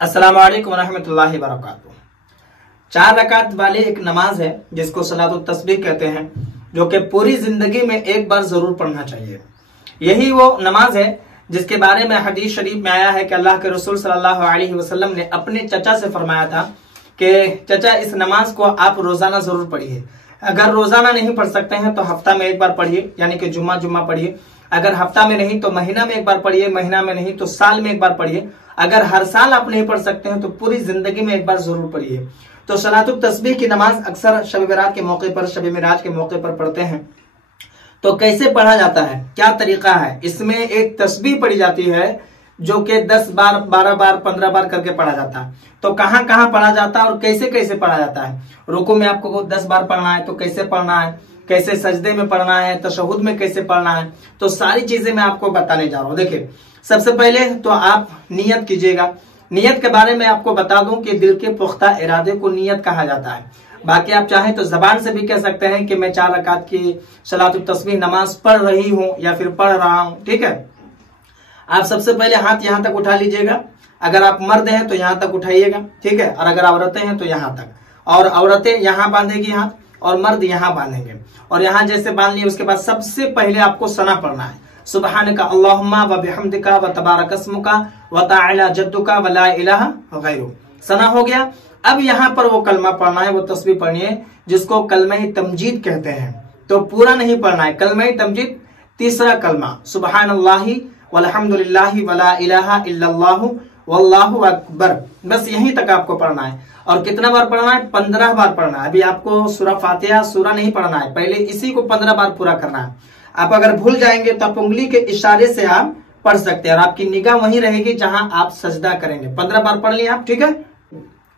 अस्सलामु अलैकुम रहमतुल्लाहि व बरकातुहू। 4 रकात वाली एक नमाज है जिसको सलातुत तस्बीह कहते हैं, जो कि पूरी जिंदगी में एक बार जरूर पढ़ना चाहिए। यही वो नमाज है जिसके बारे में हदीस शरीफ में आया है कि अल्लाह के रसूल सल्लल्लाहु अलैहि वसल्लम ने अपने चचा से फरमाया था कि चचा, इस नमाज को आप रोजाना जरूर पढ़िए। अगर रोजाना नहीं पढ़ सकते हैं तो हफ्ता में एक बार पढ़िए, यानी कि जुम्मा जुम्मा पढ़िए। अगर हफ्ता में नहीं तो महीना में एक बार पढ़िए, महीना में नहीं तो साल में एक बार पढ़िए। अगर हर साल आप नहीं पढ़ सकते हैं तो पूरी जिंदगी में एक बार जरूर पढ़िए। तो सलातुत तस्बीह की नमाज अक्सर शब बरात के मौके पर, शब मिराज के मौके पर पढ़ते हैं। तो कैसे पढ़ा जाता है, क्या तरीका है? इसमें एक तस्बीह पढ़ी जाती है जो कि 10 बार, 12 बार, 15 बार करके पढ़ा जाता है। तो कहां कहां पढ़ा जाता है और कैसे कैसे पढ़ा जाता है? रुकू में आपको 10 बार पढ़ना है तो कैसे पढ़ना है, कैसे सजदे में पढ़ना है, तशहुद में कैसे पढ़ना है, तो सारी चीजें मैं आपको बताने जा रहा हूं। देखिए, सबसे पहले तो आप नियत कीजिएगा। नियत के बारे में आपको बता दूं कि दिल के पुख्ता इरादे को नियत कहा जाता है। बाकी आप चाहें तो जबान से भी कह सकते हैं कि मैं 4 रकात की सलातुत तस्बीह नमाज पढ़ रही हूं या फिर पढ़ रहा हूं। ठीक है, आप सबसे पहले हाथ यहां तक उठा लीजिएगा। अगर आप मर्द हैं तो यहां तक उठाइएगा, ठीक है। और अगर औरतें हैं तो यहां तक, और औरतें यहां बांधेगी हाथ और मर्द यहां बांधेंगे। और यहां जैसे बांध लिए उसके बाद सबसे पहले आपको सना पढ़ना है, सुब्हानका अल्लाहुम्मा व बिहम्दिका व तबारक अस्मुका व तआला जद्दुका व ला इलाहा गैरुक। सना हो गया। अब यहाँ पर वो कलमा पढ़ना है, वो तस्बीह पढ़नी है जिसको कलमा-ए तमजीद कहते हैं। तो पूरा नहीं पढ़ना है, कलमा-ए तमजीद तीसरा कलमा, सुब्हानल्लाहि वल्हम्दुलिल्लाहि व ला इलाहा इल्लल्लाहु वल्लाहु अकबर, बस यहीं तक आपको पढ़ना है। और कितना बार पढ़ना है? 15 बार पढ़ना है। अभी आपको सूरा फातिहा सूरा नहीं पढ़ना है, पहले इसी को 15 बार पूरा करना है। आप अगर भूल जाएंगे तो आप उंगली के इशारे से आप पढ़ सकते हैं और आपकी निगाह वहीं रहेगी जहां आप सजदा करेंगे। 15 बार पढ़ लिया आप, ठीक है।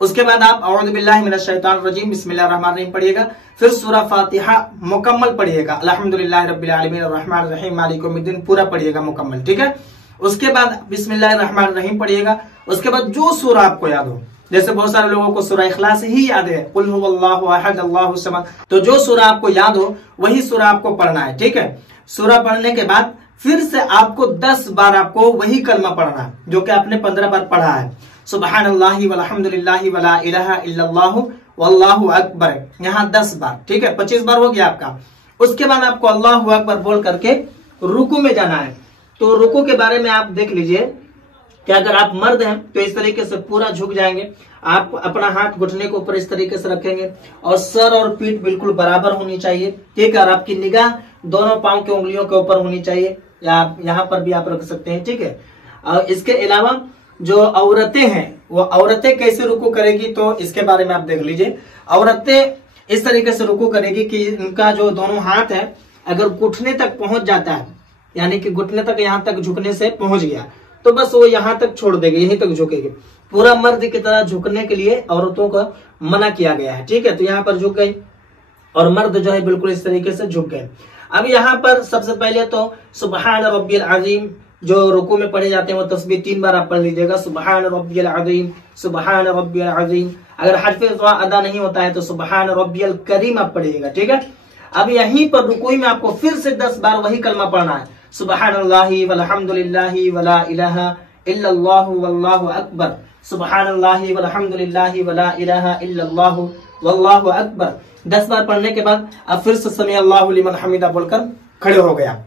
उसके बाद आप औज़ु बिल्लाहि मिनश शैतानिर रजीम बिस्मिल्लाहिर रहमानिर रहीम पढ़िएगा। फिर सूरा फातिहा मुकम्मल पढ़िएगा, अल्हम्दुलिल्लाहि रब्बिल आलमीन अर्रहमानिर रहीम मालिक यौमिद्दीन पूरा पढ़िएगा मुकम्मल, ठीक है। उसके बाद बिस्मिल्लाहिर रहमानिर रहीम पढ़िएगा। उसके बाद जो सूरा आपको याद हो, जैसे बहुत सारे लोगों को सूरा इखलास ही याद है, कुल हुवल्लाहु अहद अल्लाहु समद, तो जो सूरा आपको याद हो वही सूरा आपको पढ़ना है, ठीक है। सूरा पढ़ने के बाद फिर से आपको 10 बार आपको वही कलमा पढ़ना है जो कि आपने 15 बार पढ़ा है, सुब्हानल्लाहि वल्हम्दुलिल्लाहि वला इलाहा इल्लल्लाहु वल्लाहु अकबर, यहाँ 10 बार, ठीक है। 25 बार हो गया आपका। उसके बाद आपको अल्लाहु अकबर बोल करके रुकू में जाना है। तो रुकू के बारे में आप देख लीजिए कि अगर आप मर्द हैं तो इस तरीके से पूरा झुक जाएंगे, आप अपना हाथ घुटने के ऊपर इस तरीके से रखेंगे और सर और पीठ बिल्कुल बराबर होनी चाहिए, ठीक है। और आपकी निगाह दोनों पांव की उंगलियों के ऊपर होनी चाहिए, या आप यहाँ पर भी आप रख सकते हैं, ठीक है। और इसके अलावा जो औरतें हैं वो औरतें कैसे रुकू करेगी तो इसके बारे में आप देख लीजिए। औरतें इस तरीके से रुकू करेगी कि उनका जो दोनों हाथ है अगर घुटने तक पहुंच जाता है, यानी कि घुटने तक यहाँ तक झुकने से पहुंच गया तो बस वो यहाँ तक छोड़ देगी, यहीं तक झुकेगी। पूरा मर्द की तरह झुकने के लिए औरतों का मना किया गया है, ठीक है। तो यहाँ पर झुक गई और मर्द जो है बिल्कुल इस तरीके से झुक गए। अब यहाँ पर सबसे पहले तो सुब्हान रब्बिल अज़ीम जो रुकू में पढ़े जाते हैं वो तस्बीह 3 बार आप पढ़ लीजिएगा, सुब्हान रब्बिल अज़ीम, सुब्हान रब्बिल अज़ीम। अगर हर्फ ज़ा अदा नहीं होता है तो सुब्हान रब्बिल करीम आप पढ़िएगा, ठीक है। अब यहीं पर रुकू में आपको फिर से 10 बार वही कलमा पढ़ना है, सुब्हानल्लाहि वल्हम्दुलिल्लाहि वला इलाहा इल्लल्लाहु वल्लाहु अकबर, सुब्हानल्लाहि वल्हम्दुलिल्लाहि वला इलाहा इल्लल्लाहु वल्लाहु अकबर। 10 बार पढ़ने के बाद अब फिर से समी अल्लाहु लिमन हमीदा बोलकर खड़े हो गया,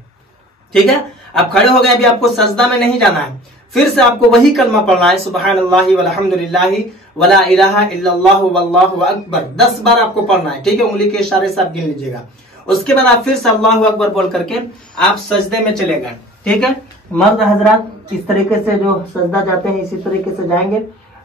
ठीक है। अब खड़े हो गए, अभी आपको सजदा में नहीं जाना है, फिर से आपको वही कलमा पढ़ना है, सुब्हानल्लाहि वल्हम्दुलिल्लाहि वला इलाहा इल्लल्लाहु वल्लाहु अकबर। 10 बार आपको पढ़ना है, ठीक है। उंगली के इशारे से आप गिन लीजिएगा। उसके बाद आप फिर से अल्लाहु अकबर बोल करके आप सजदे में चले गए, ठीक है। मर्द हजरात इस तरीके से जो सजदा जाते हैं इसी तरीके से जाएंगे।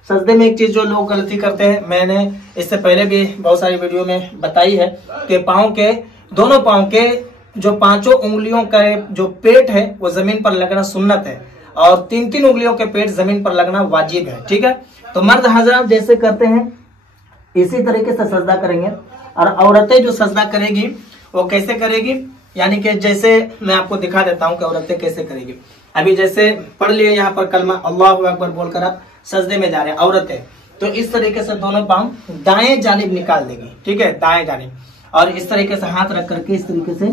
सजदे में एक चीज जो लोग गलती करते हैं, मैंने इससे पहले भी बहुत सारी वीडियो में बताई है कि पाँव के दोनों पाँव के जो 5 उंगलियों का जो पेट है वो जमीन पर लगना सुन्नत है और 3 उंगलियों के पेट जमीन पर लगना वाजिब है, ठीक है। तो मर्द हजरात जैसे करते हैं इसी तरीके से सजदा करेंगे। और औरतें जो सजदा करेगी वो कैसे करेगी, यानी कि जैसे मैं आपको दिखा देता हूं कि औरतें कैसे करेगी। अभी जैसे पढ़ लिए यहाँ पर कलमा अल्लाहु अकबर बोलकर आप सजदे में जा रहे हैं औरतें, तो इस तरीके से दोनों पांव दाएं जानिब निकाल देगी, ठीक है, दाएं जानिब। और इस तरीके से हाथ रख करके इस तरीके से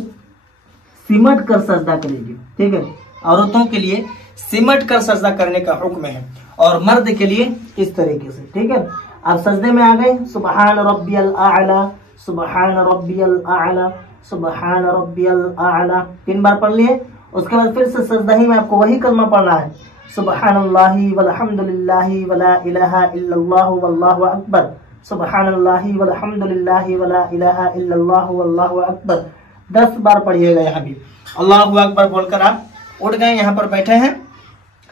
सिमट कर सजदा करेगी, ठीक है। औरतों के लिए सिमट कर सजदा करने का हुक्म है। और मर्द के लिए इस तरीके से, ठीक है। आप सजदे में आ गए, सुबहान रब्बियल आला, सुबहान रब्बियल आला, सुबहान रब्बियल आला 3 बार पढ़ लिए। उसके बाद फिर से सजदा ही में आपको वही कलमा पढ़ना है, सुबहानल्लाहि वल्हम्दुलिल्लाहि वला इलाहा इल्लल्लाहु वल्लाहु अकबर, सुबहानल्लाहि वल्हम्दुलिल्लाहि वला इलाहा इल्लल्लाहु वल्लाहु अकबर 10 बार पढ़िएगा। यहाँ भी अल्लाहु अकबर बोलकर आप उठ गए, यहाँ पर बैठे हैं।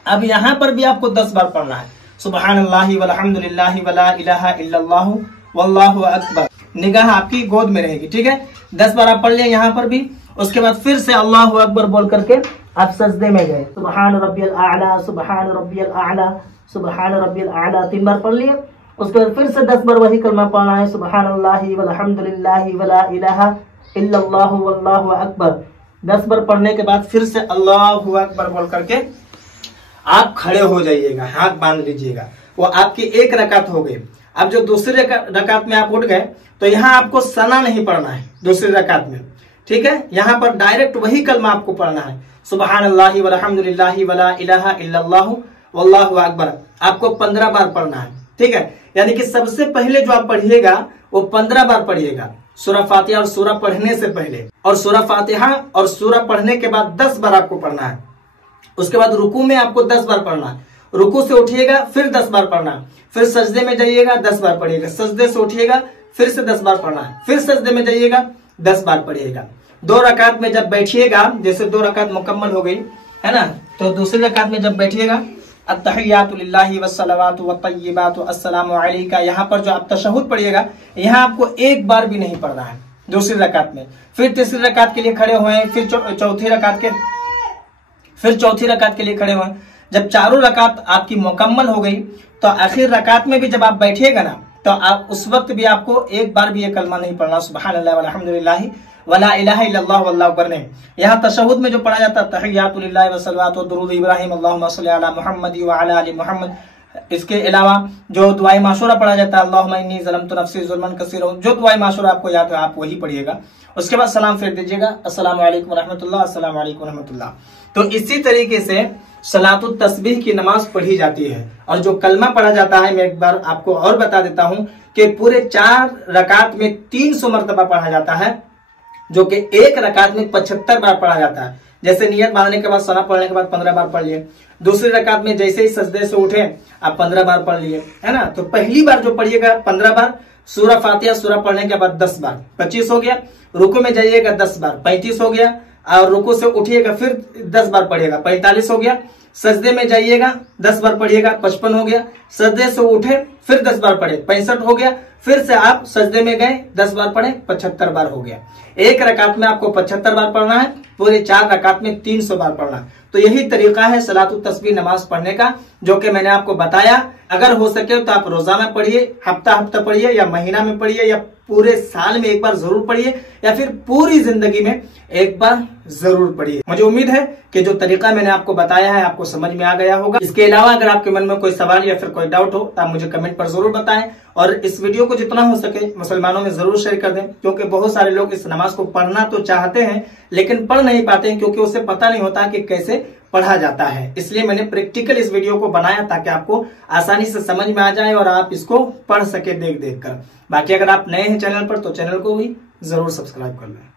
अब यहाँ पर भी आपको 10 बार पढ़ना है, सुबहानल्लाहि वल्हम्दुलिल्लाहि वला इलाहा इल्लल्लाहु वल्लाहु अकबर। निगाह आपकी गोद में रहेगी, ठीक है। 10 बार आप पढ़ लिए यहाँ पर भी। उसके बाद फिर से अल्लाहु अकबर बोल करके आप सजदे में गए, सुबहान रब्बियल आला, सुबहान रब्बियल आला, सुबहान रब्बियल आला 3 बार पढ़ लिए। उसके बाद फिर से 10 बार वही कलमा पढ़ना है, सुबहानल्लाहि वल्हम्दुलिल्लाहि वला इलाहा इल्लल्लाहु वल्लाहु अकबर। 10 बार पढ़ने के बाद फिर से अल्लाहु अकबर बोल करके आप खड़े हो जाइएगा, हाथ बांध लीजिएगा। वो आपकी एक रकात हो गई। अब जो दूसरे रकात में आप उठ गए तो यहाँ आपको सना नहीं पढ़ना है दूसरी रकात में, ठीक है। यहाँ पर डायरेक्ट वही कलमा आपको पढ़ना है, सुबहानल्लाहि वल्हम्दुलिल्लाहि वला इलाहा इल्लल्लाहु वल्लाहु अकबर। आपको 15 बार पढ़ना है, ठीक है। यानी कि सबसे पहले जो आप पढ़िएगा वो 15 बार पढ़िएगा, सूरह फातिहा और सूरह पढ़ने से पहले, और सूरह फातिहा और सूरह पढ़ने के बाद 10 बार आपको पढ़ना है। उसके बाद रुकू में आपको 10 बार पढ़ना है, रुकू से उठिएगा फिर 10 बार पढ़ना, फिर सजदे में जाइएगा 10 बार पढ़िएगा, सजदे से उठिएगा फिर से 10 बार पढ़ना है, फिर सजदे में जाइएगा 10 बार पढ़िएगा। 2 रकात में जब बैठिएगा, जैसे 2 रकात मुकम्मल हो गई है ना, तो दूसरी रकात में जब बैठिएगा अत्तहियातु लिल्लाहि वस्सलावातु वत्तय्यिबातु अस्सलामु अलैका, यहाँ पर जो आप तशहुद पढ़िएगा यहाँ आपको 1 बार भी नहीं पढ़ना है दूसरी रकात में। फिर तीसरी रकात के लिए खड़े हुए, फिर चौथी रकात के लिए खड़े हुए। जब चारों रकात आपकी मुकम्मल हो गई तो आखिर रकात में भी जब आप बैठिएगा ना, तो आप उस वक्त भी आपको 1 बार भी ये कलमा नहीं पढ़ना, सुबहानल्लाहि वल्हम्दुलिल्लाहि वला इलाहा इल्लल्लाहु वल्लाहु अकबर नहीं। यहाँ तशहुद में जो पढ़ा जाता है तहिय्यातु लिल्लाहि व सलावतु दुरूद इब्राहिम अल्लाहुम्मा सल्लि अला मुहम्मद व अला आलि मुहम्मद। इसके अलावा जो दुआए माशूरा पढ़ा जाता है, अल्लाहुम्मा इन्नी ज़लमतु नफ्सी ज़ुल्मन कसीरा, जो दुआए माशूरा आपको याद है आप वही पढ़िएगा। उसके बाद सलाम फेर दीजिएगा, अस्सलामु अलैकुम व रहमतुल्लाह, अस्सलामु अलैकुम व रहमतुल्लाह। तो इसी तरीके से सलातुत तस्बीह की नमाज पढ़ी जाती है। और जो कलमा पढ़ा जाता है, मैं एक बार आपको और बता देता हूं कि पूरे 4 रकात में 300 मरतबा पढ़ा जाता है, जो कि एक रकात में 75 बार पढ़ा जाता है। जैसे नियत बांधने के बाद सना पढ़ने के बाद 15 बार पढ़ लिए, दूसरी रकात में जैसे ही सजदे से उठे आप 15 बार पढ़ लिए, है ना। तो पहली बार जो पढ़िएगा 15 बार, सूरह फातिहा सूरह पढ़ने के बाद 10 बार 25 हो गया, रुकू में जाइएगा 10 बार 35 हो गया, और रुकू से उठिएगा फिर 10 बार पढ़िएगा 45 हो गया, सजदे में जाइएगा 10 बार पढ़िएगा 55 हो गया, सजदे से उठे फिर 10 बार पढ़े 65 हो गया, फिर से आप सजदे में गए 10 बार पढ़े 75 बार हो गया। एक रकात में आपको 75 बार पढ़ना है, पूरे 4 रकात में 300 बार पढ़ना। तो यही तरीका है सलातुत तस्बीह नमाज पढ़ने का, जो कि मैंने आपको बताया। अगर हो सके तो आप रोजाना पढ़िए, हफ्ता पढ़िए, या महीना में पढ़िए, या पूरे साल में एक बार जरूर पढ़िए, या फिर पूरी जिंदगी में एक बार जरूर पढ़िए। मुझे उम्मीद है कि जो तरीका मैंने आपको बताया है आपको समझ में आ गया होगा। इसके अलावा अगर आपके मन में कोई सवाल या फिर कोई डाउट हो तो आप मुझे कमेंट पर जरूर बताएं, और इस वीडियो को जितना हो सके मुसलमानों में जरूर शेयर कर दें, क्योंकि बहुत सारे लोग इस नमाज को पढ़ना तो चाहते हैं लेकिन पढ़ नहीं पाते हैं, क्योंकि उसे पता नहीं होता कि कैसे पढ़ा जाता है। इसलिए मैंने प्रैक्टिकल इस वीडियो को बनाया ताकि आपको आसानी से समझ में आ जाए और आप इसको पढ़ सके देख कर। बाकी अगर आप नए हैं चैनल पर तो चैनल को भी जरूर सब्सक्राइब कर लें।